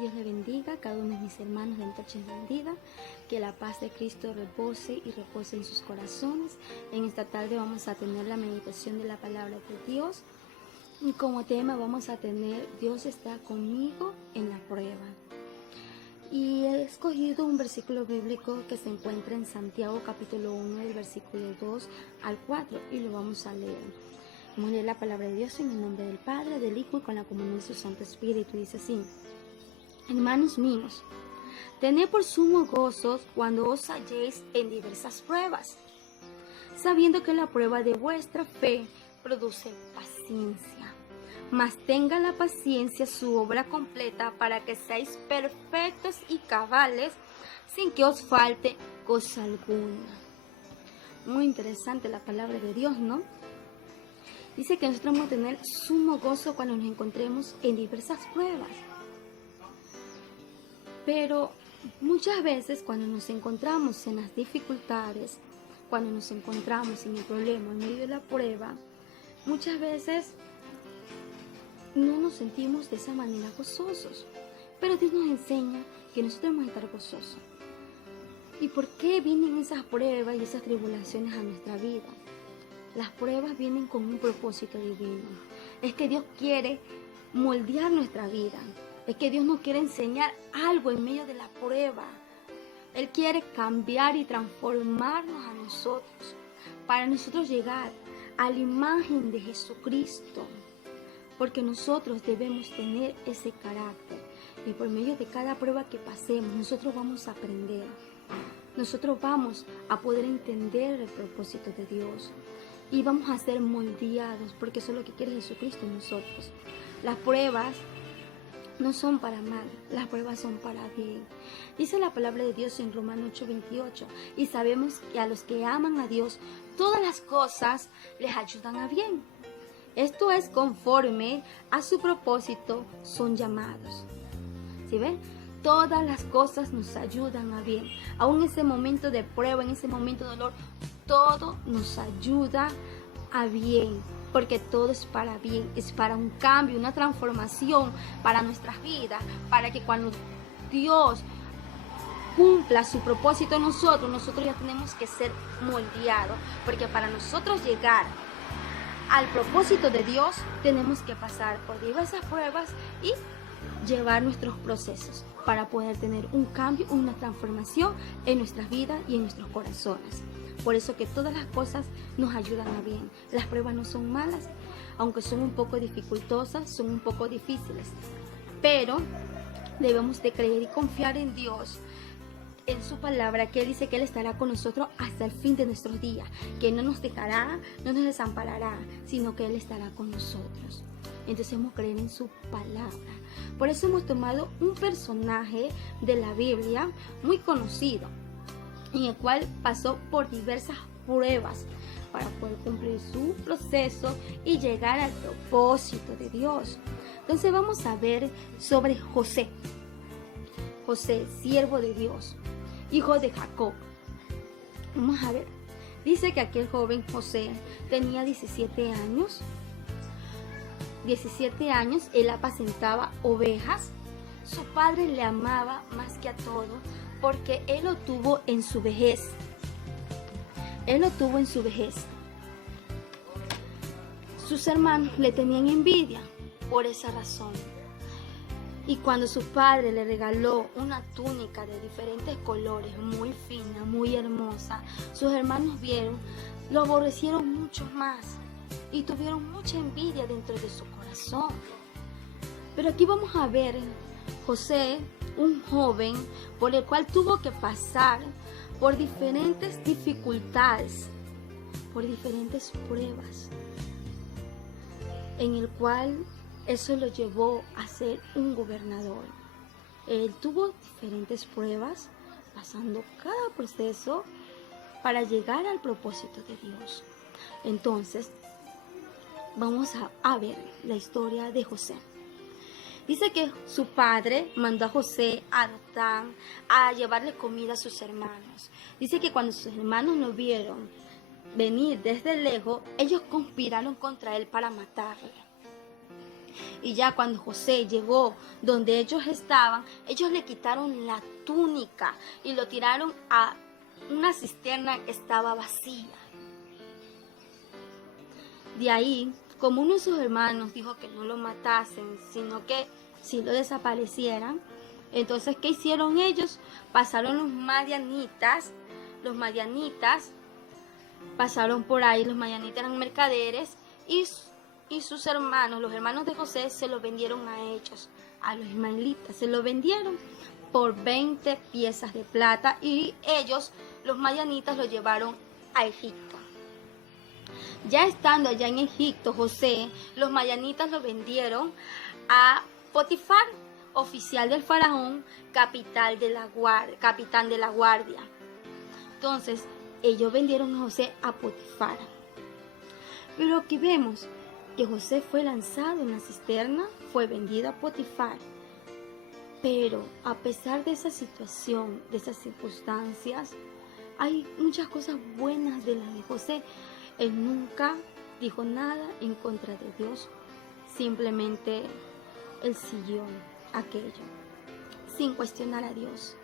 Dios le bendiga a cada uno de mis hermanos de Antorcha Encendida. Que la paz de Cristo repose y repose en sus corazones. En esta tarde vamos a tener la meditación de la palabra de Dios. Y como tema vamos a tener Dios está conmigo en la prueba. Y he escogido un versículo bíblico que se encuentra en Santiago capítulo 1 del versículo 2 al 4 y lo vamos a leer. Vamos a leer la palabra de Dios en el nombre del Padre, del Hijo y con la comunión de su Santo Espíritu. Dice así: Hermanos míos, tened por sumo gozo cuando os halléis en diversas pruebas, sabiendo que la prueba de vuestra fe produce paciencia. Mas tenga la paciencia su obra completa para que seáis perfectos y cabales, sin que os falte cosa alguna. Muy interesante la palabra de Dios, ¿no? Dice que nosotros vamos a tener sumo gozo cuando nos encontremos en diversas pruebas. Pero muchas veces cuando nos encontramos en las dificultades, cuando nos encontramos en el problema, en medio de la prueba, muchas veces no nos sentimos de esa manera gozosos. Pero Dios nos enseña que nosotros vamos a estar gozosos. ¿Y por qué vienen esas pruebas y esas tribulaciones a nuestra vida? Las pruebas vienen con un propósito divino. Es que Dios quiere moldear nuestra vida. Es que Dios nos quiere enseñar algo en medio de la prueba. Él quiere cambiar y transformarnos a nosotros, para nosotros llegar a la imagen de Jesucristo. Porque nosotros debemos tener ese carácter. Y por medio de cada prueba que pasemos, nosotros vamos a aprender. Nosotros vamos a poder entender el propósito de Dios. Y vamos a ser moldeados, porque eso es lo que quiere Jesucristo en nosotros. Las pruebas no son para mal, las pruebas son para bien. Dice la palabra de Dios en Romanos 8:28. Y sabemos que a los que aman a Dios, todas las cosas les ayudan a bien. Esto es conforme a su propósito son llamados. ¿Sí ven? Todas las cosas nos ayudan a bien. Aún en ese momento de prueba, en ese momento de dolor, todo nos ayuda a bien. Porque todo es para bien, es para un cambio, una transformación para nuestras vidas. Para que cuando Dios cumpla su propósito en nosotros ya tenemos que ser moldeados. Porque para nosotros llegar al propósito de Dios, tenemos que pasar por diversas pruebas y llevar nuestros procesos para poder tener un cambio, una transformación en nuestras vidas y en nuestros corazones. Por eso que todas las cosas nos ayudan a bien. Las pruebas no son malas, aunque son un poco dificultosas, son un poco difíciles. Pero debemos de creer y confiar en Dios, en su palabra, que Él dice que Él estará con nosotros hasta el fin de nuestros días, que no nos dejará, no nos desamparará, sino que Él estará con nosotros. Entonces hemos creído en su palabra. Por eso hemos tomado un personaje de la Biblia muy conocido, en el cual pasó por diversas pruebas para poder cumplir su proceso y llegar al propósito de Dios. Entonces vamos a ver sobre José. José, siervo de Dios, hijo de Jacob. Vamos a ver. Dice que aquel joven José tenía 17 años. 17 años, él apacentaba ovejas. Su padre le amaba más que a todo, porque él lo tuvo en su vejez. Él lo tuvo en su vejez. Sus hermanos le tenían envidia por esa razón. Y cuando su padre le regaló una túnica de diferentes colores, muy fina, muy hermosa, sus hermanos vieron, lo aborrecieron mucho más y tuvieron mucha envidia dentro de su corazón. Pero aquí vamos a ver José, un joven por el cual tuvo que pasar por diferentes dificultades, por diferentes pruebas, en el cual eso lo llevó a ser un gobernador. Él tuvo diferentes pruebas, pasando cada proceso para llegar al propósito de Dios. Entonces, vamos a ver la historia de José. Dice que su padre mandó a José a Dotán a llevarle comida a sus hermanos. Dice que cuando sus hermanos lo vieron venir desde lejos, ellos conspiraron contra él para matarle. Y ya cuando José llegó donde ellos estaban, ellos le quitaron la túnica y lo tiraron a una cisterna que estaba vacía. De ahí, como uno de sus hermanos dijo que no lo matasen, sino que si lo desaparecieran, entonces ¿qué hicieron ellos? Pasaron los madianitas pasaron por ahí, los madianitas eran mercaderes y sus hermanos, los hermanos de José, se lo vendieron a ellos, a los ismaelitas, se lo vendieron por 20 piezas de plata y ellos, los madianitas, lo llevaron a Egipto. Ya estando allá en Egipto, José, los madianitas lo vendieron a Potifar, oficial del faraón, capitán de la guardia. Entonces, ellos vendieron a José a Potifar. Pero aquí vemos que José fue lanzado en la cisterna, fue vendido a Potifar. Pero a pesar de esa situación, de esas circunstancias, hay muchas cosas buenas de la de José. Él nunca dijo nada en contra de Dios. Simplemente él siguió aquello, sin cuestionar a Dios.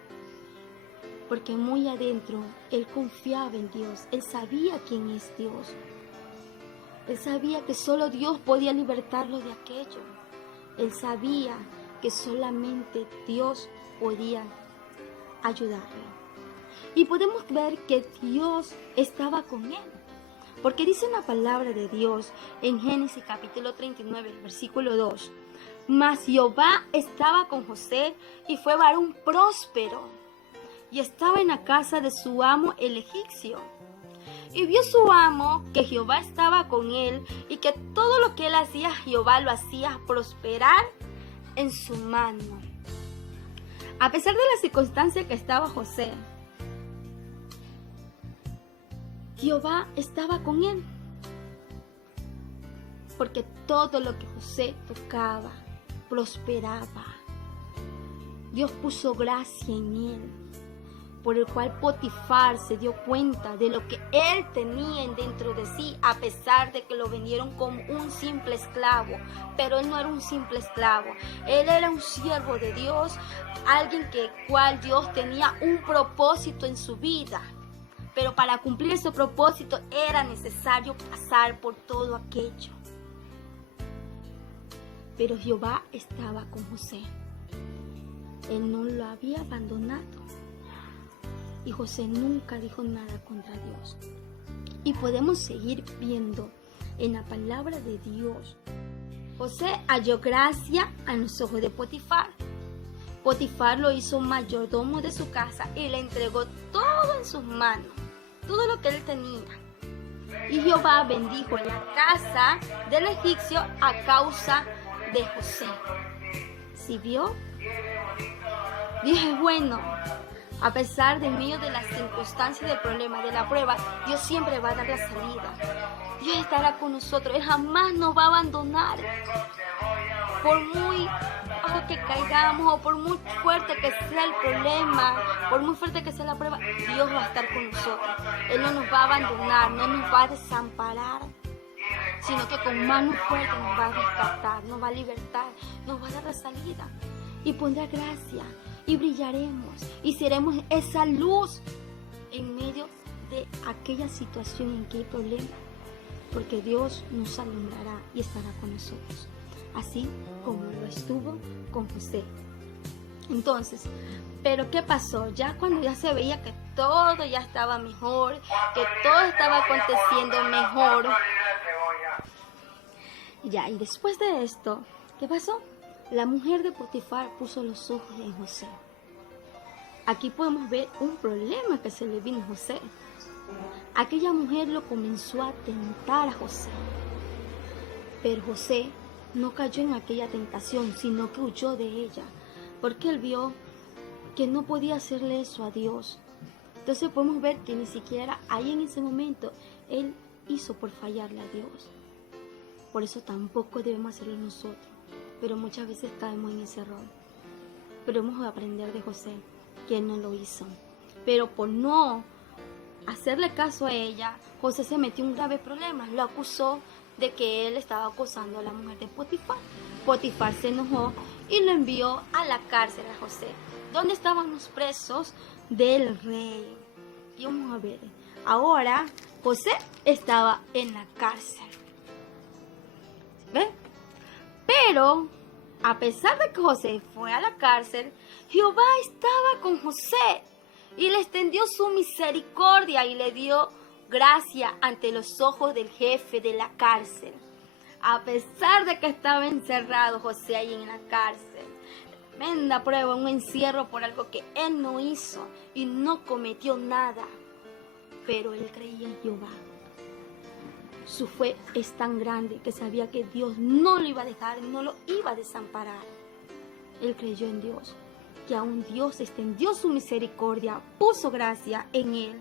Porque muy adentro él confiaba en Dios. Él sabía quién es Dios. Él sabía que solo Dios podía libertarlo de aquello. Él sabía que solamente Dios podía ayudarlo. Y podemos ver que Dios estaba con él. Porque dice la palabra de Dios en Génesis capítulo 39, versículo 2. Mas Jehová estaba con José y fue varón próspero. Y estaba en la casa de su amo el egipcio. Y vio su amo que Jehová estaba con él y que todo lo que él hacía, Jehová lo hacía prosperar en su mano. A pesar de la circunstancia que estaba José, Jehová estaba con él. Porque todo lo que José tocaba, prosperaba. Dios puso gracia en él, por el cual Potifar se dio cuenta de lo que él tenía dentro de sí, a pesar de que lo vendieron como un simple esclavo. Pero él no era un simple esclavo, él era un siervo de Dios, alguien cual Dios tenía un propósito en su vida. Pero para cumplir ese propósito era necesario pasar por todo aquello. Pero Jehová estaba con José. Él no lo había abandonado. Y José nunca dijo nada contra Dios. Y podemos seguir viendo en la palabra de Dios. José halló gracia a los ojos de Potifar. Potifar lo hizo mayordomo de su casa y le entregó todo en sus manos, todo lo que él tenía. Y Jehová bendijo la casa del egipcio a causa de José. ¿Sí vio? Dios es bueno. A pesar de medio de las circunstancias, del problema, de la prueba, Dios siempre va a dar la salida. Dios estará con nosotros. Él jamás nos va a abandonar. Por muy bajo que caigamos o por muy fuerte que sea el problema, por muy fuerte que sea la prueba, Dios va a estar con nosotros. Él no nos va a abandonar, no nos va a desamparar, sino que con mano fuerte nos va a rescatar, nos va a libertar, nos va a dar la salida y pondrá gracia. Y brillaremos y seremos esa luz en medio de aquella situación en que hay problema, porque Dios nos alumbrará y estará con nosotros, así como lo estuvo con José. Entonces, ¿pero qué pasó? Ya cuando ya se veía que todo ya estaba mejor, que todo estaba aconteciendo mejor, ya, y después de esto, ¿qué pasó? La mujer de Potifar puso los ojos en José. Aquí podemos ver un problema que se le vino a José. Aquella mujer lo comenzó a tentar a José. Pero José no cayó en aquella tentación, sino que huyó de ella, porque él vio que no podía hacerle eso a Dios. Entonces podemos ver que ni siquiera ahí en ese momento él hizo por fallarle a Dios. Por eso tampoco debemos hacerlo nosotros. Pero muchas veces caemos en ese error. Pero hemos de aprender de José, que él no lo hizo. Pero por no hacerle caso a ella, José se metió en un grave problema. Lo acusó de que él estaba acosando a la mujer de Potifar. Potifar se enojó y lo envió a la cárcel a José, donde estaban los presos del rey. Y vamos a ver, ahora José estaba en la cárcel. ¿Ven? Pero, a pesar de que José fue a la cárcel, Jehová estaba con José y le extendió su misericordia y le dio gracia ante los ojos del jefe de la cárcel. A pesar de que estaba encerrado José ahí en la cárcel, tremenda prueba, un encierro por algo que él no hizo y no cometió nada, pero él creía en Jehová. Su fe es tan grande que sabía que Dios no lo iba a dejar, no lo iba a desamparar. Él creyó en Dios, que aún Dios extendió su misericordia, puso gracia en él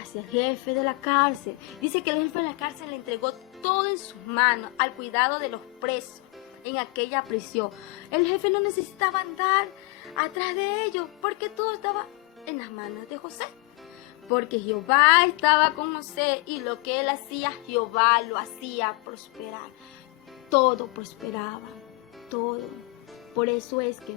hacia el jefe de la cárcel. Dice que el jefe de la cárcel le entregó todo en sus manos al cuidado de los presos en aquella prisión. El jefe no necesitaba andar atrás de ellos porque todo estaba en las manos de José. Porque Jehová estaba con José y lo que él hacía, Jehová lo hacía prosperar. Todo prosperaba, todo. Por eso es que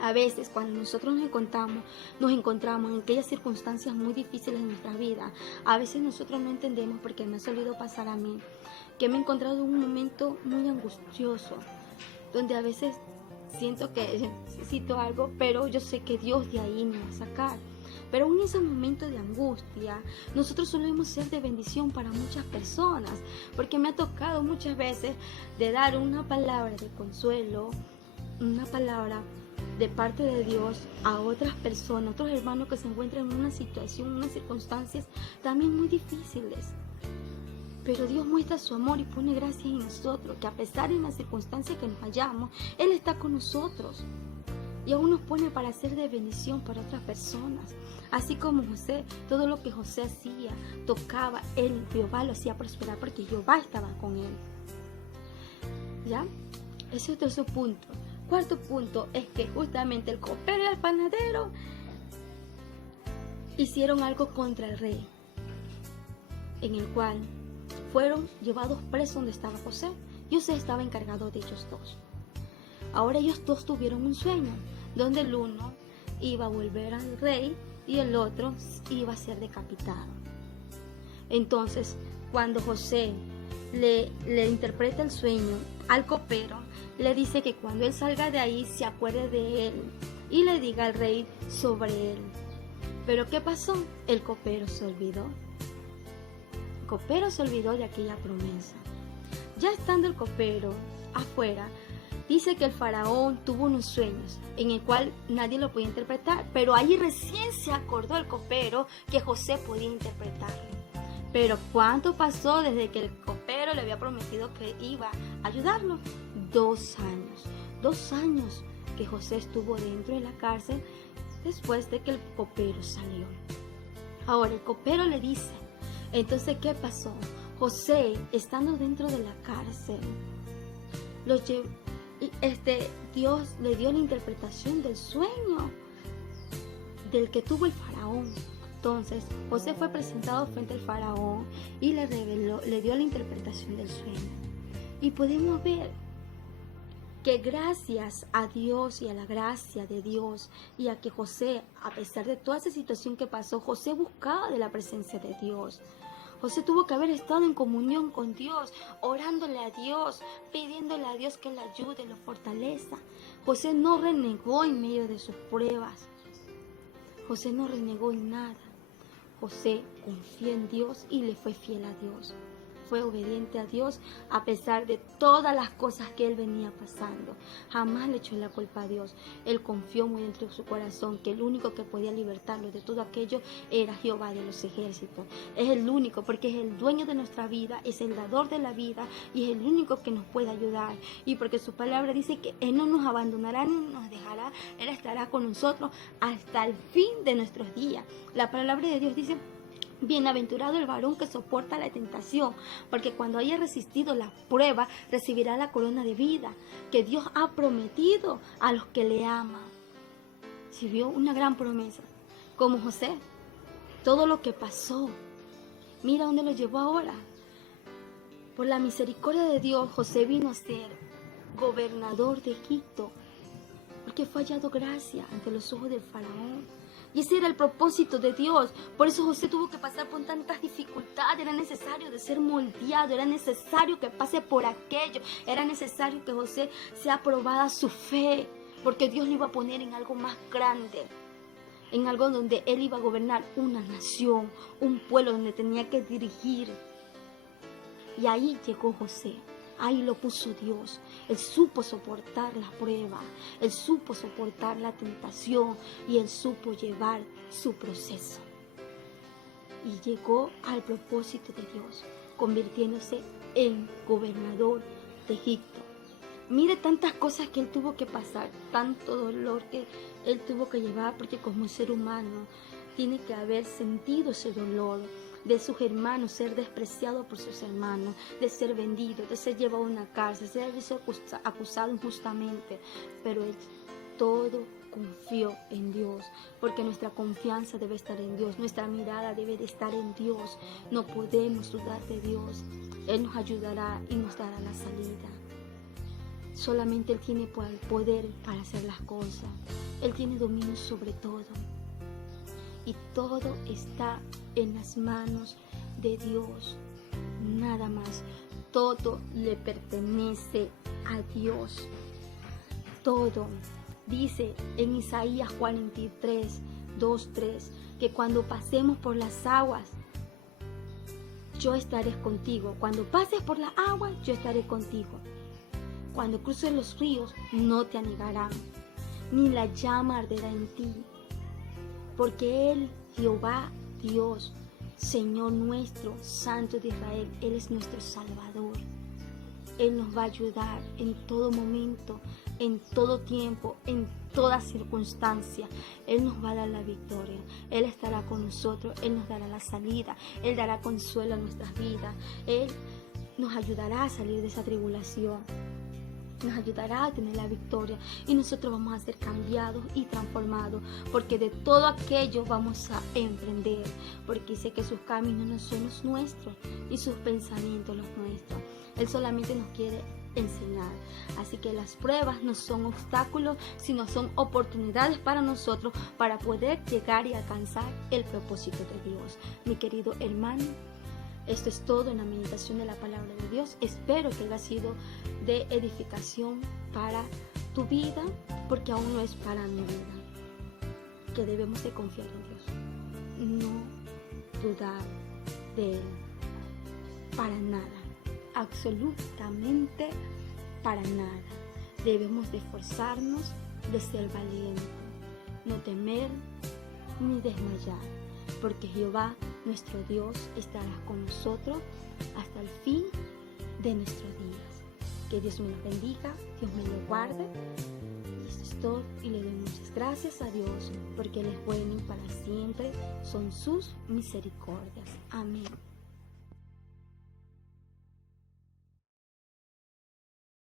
a veces cuando nosotros nos encontramos en aquellas circunstancias muy difíciles de nuestra vida, a veces nosotros no entendemos, porque me ha solido pasar a mí, que me he encontrado en un momento muy angustioso, donde a veces siento que necesito algo, pero yo sé que Dios de ahí me va a sacar. Pero en ese momento de angustia, nosotros solemos ser de bendición para muchas personas, porque me ha tocado muchas veces de dar una palabra de consuelo, una palabra de parte de Dios a otras personas, otros hermanos que se encuentran en una situación, unas circunstancias también muy difíciles. Pero Dios muestra su amor y pone gracia en nosotros, que a pesar de las circunstancias que nos hallamos, Él está con nosotros. Y aún nos pone para ser de bendición para otras personas. Así como José, todo lo que José hacía, tocaba, él, Jehová lo hacía prosperar porque Jehová estaba con él. ¿Ya? Ese es otro punto. Cuarto punto es que justamente el copero y el panadero hicieron algo contra el rey, en el cual fueron llevados presos donde estaba José. Y José estaba encargado de ellos dos. Ahora ellos dos tuvieron un sueño, donde el uno iba a volver al rey y el otro iba a ser decapitado. Entonces, cuando José le interpreta el sueño al copero, le dice que cuando él salga de ahí se acuerde de él y le diga al rey sobre él. Pero ¿qué pasó? El copero se olvidó. El copero se olvidó de aquella promesa. Ya estando el copero afuera, dice que el faraón tuvo unos sueños en el cual nadie lo podía interpretar, pero ahí recién se acordó el copero que José podía interpretarlo. Pero ¿cuánto pasó desde que el copero le había prometido que iba a ayudarlo? 2 años. 2 años que José estuvo dentro de la cárcel después de que el copero salió. Ahora el copero le dice, entonces ¿qué pasó? José, estando dentro de la cárcel, Dios le dio la interpretación del sueño del que tuvo el faraón. Entonces José fue presentado frente al faraón y le dio la interpretación del sueño. Y podemos ver que gracias a Dios y a la gracia de Dios y a que José, a pesar de toda esa situación que pasó, José buscaba de la presencia de Dios. José tuvo que haber estado en comunión con Dios, orándole a Dios, pidiéndole a Dios que le ayude, lo fortaleza. José no renegó en medio de sus pruebas. José no renegó en nada. José confió en Dios y le fue fiel a Dios. Fue obediente a Dios a pesar de todas las cosas que él venía pasando. Jamás le echó la culpa a Dios. Él confió muy dentro de su corazón que el único que podía libertarlo de todo aquello era Jehová de los ejércitos. Es el único, porque es el dueño de nuestra vida, es el dador de la vida y es el único que nos puede ayudar. Y porque su palabra dice que Él no nos abandonará ni nos dejará, Él estará con nosotros hasta el fin de nuestros días. La palabra de Dios dice: bienaventurado el varón que soporta la tentación, porque cuando haya resistido la prueba, recibirá la corona de vida que Dios ha prometido a los que le aman. Si vio una gran promesa, como José, todo lo que pasó, mira dónde lo llevó ahora. Por la misericordia de Dios, José vino a ser gobernador de Egipto, porque fue hallado gracia ante los ojos del faraón. Y ese era el propósito de Dios. Por eso José tuvo que pasar por tantas dificultades. Era necesario de ser moldeado, era necesario que pase por aquello, era necesario que José sea probada su fe, porque Dios lo iba a poner en algo más grande, en algo donde él iba a gobernar una nación, un pueblo donde tenía que dirigir. Y ahí llegó José, ahí lo puso Dios. Él supo soportar la prueba, él supo soportar la tentación y él supo llevar su proceso. Y llegó al propósito de Dios, convirtiéndose en gobernador de Egipto. Mire tantas cosas que él tuvo que pasar, tanto dolor que él tuvo que llevar, porque como ser humano tiene que haber sentido ese dolor de sus hermanos, ser despreciado por sus hermanos, de ser vendido, de ser llevado a una cárcel, de ser acusado injustamente. Pero él todo confió en Dios, porque nuestra confianza debe estar en Dios, nuestra mirada debe de estar en Dios. No podemos dudar de Dios. Él nos ayudará y nos dará la salida. Solamente Él tiene poder para hacer las cosas. Él tiene dominio sobre todo. Y todo está en las manos de Dios. Nada más. Todo le pertenece a Dios. Todo. Dice en Isaías 43, 2, 3, que cuando pasemos por las aguas, yo estaré contigo. Cuando pases por las aguas, yo estaré contigo. Cuando cruces los ríos, no te anegarán, ni la llama arderá en ti. Porque Él, Jehová, Dios, Señor nuestro, Santo de Israel, Él es nuestro Salvador. Él nos va a ayudar en todo momento, en todo tiempo, en toda circunstancia. Él nos va a dar la victoria. Él estará con nosotros. Él nos dará la salida. Él dará consuelo a nuestras vidas. Él nos ayudará a salir de esa tribulación. Nos ayudará a tener la victoria y nosotros vamos a ser cambiados y transformados, porque de todo aquello vamos a emprender, porque dice que sus caminos no son los nuestros y sus pensamientos los nuestros. Él solamente nos quiere enseñar. Así que las pruebas no son obstáculos, sino son oportunidades para nosotros para poder llegar y alcanzar el propósito de Dios. Mi querido hermano, esto es todo en la meditación de la palabra de Dios. Espero que haya sido de edificación para tu vida, porque aún no es para mi vida. Que debemos de confiar en Dios, no dudar de Él, para nada, absolutamente para nada. Debemos de esforzarnos, de ser valientes, no temer ni desmayar, porque Jehová nuestro Dios estará con nosotros hasta el fin de nuestros días. Que Dios me los bendiga, Dios me lo guarde. Y esto es todo, y le doy muchas gracias a Dios, porque Él es bueno y para siempre son sus misericordias. Amén.